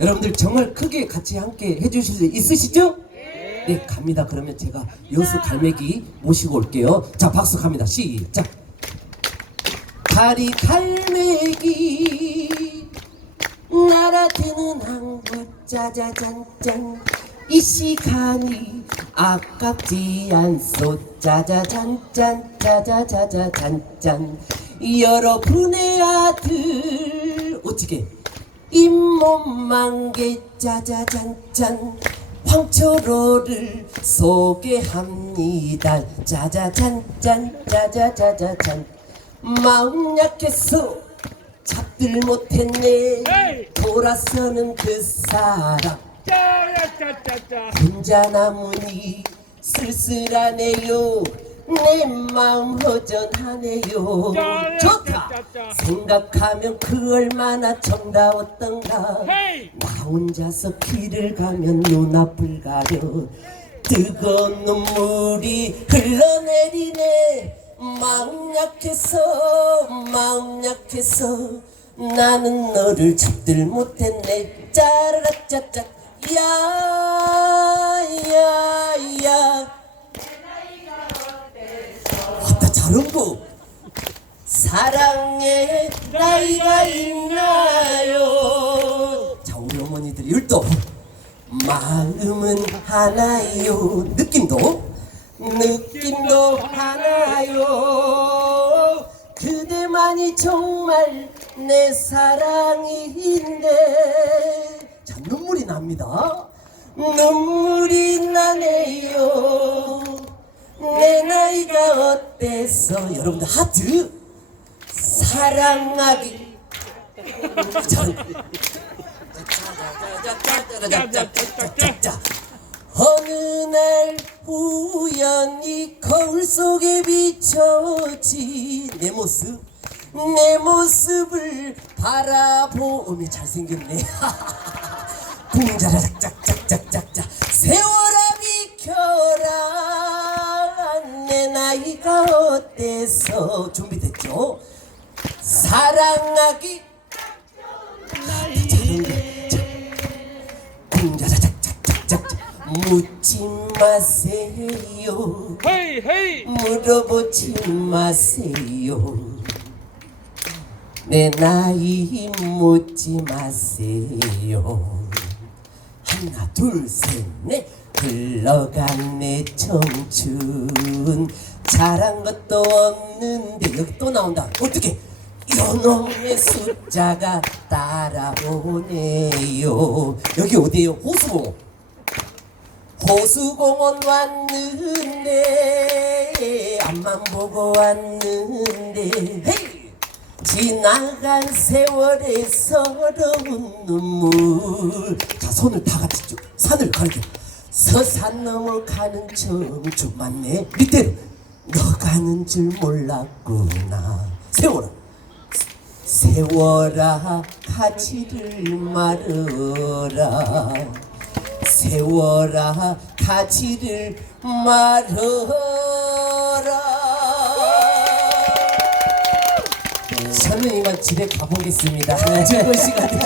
여러분들 정말 크게 같이 함께 해주실 수 있으시죠? 네 갑니다. 그러면 제가 여수 갈매기 모시고 올게요. 자 박수 갑니다. 시작. 다리 갈매기. 날아드는 항구 짜자잔짠. 이 시간이 아깝지 않소. 짜자잔짠 짜자자자잔짠. 여러분의 아들 어찌게 잇몸만개 짜자잔짠 황초로를 소개합니다. 짜자잔짠 짜자자자잔. 마음 약해서 잡들 못했네. 돌아서는 그 사람. 짜야짜짜짜 혼자 남으니 쓸쓸하네요 내 마음 허전하네요. 좋다. 생각하면 그 얼마나 정다웠던가. 나 혼자서 길을 가면 눈앞을 가려. 뜨거운 눈물이 흘러내리네. 마음 약해서 마음 약해서. 나는 너를 잡들 못했네. 짜라짜짜. 야야야 사랑의 나이가 있나요? 자 우리 어머니들이 율동. 마음은 하나요? 느낌도? 느낌도 하나요? 그대만이 정말 내 사랑인데. 자 눈물이 납니다. 눈물이 나네요. 내 나이가 어때서? 여러분들 하트 사랑하기. 어느 날 우연히 거울 속에 비춰진 내 모습 내 모습을 바라보며 잘생겼네. 붕자라짝짝짝짝짝. 세월아 비켜라 내 나이가 어때서 준비됐죠? 사랑하기. 묻지 마세요 헤이 헤이 물어보지 마세요 내 나이 묻지 마세요 하나 둘셋넷 흘러간 내 청춘 잘한 것도 없는데 여기 또 나온다 어떻게 이놈의 숫자가 따라오네요. 여기 어디에요? 호수공원 호수공원 왔는데 앞만 보고 왔는데! 지나간 세월의 서러운 눈물. 자 손을 다 같이 쭉 산을 가르쳐 서산 넘어 가는 청춘 맞네. 밑에로. 너 가는 줄 몰랐구나. 세월아 세월아 가지를 말어라. 세월아 가지를 말어라. 이만 집에 가보겠습니다. 즐거운 시간을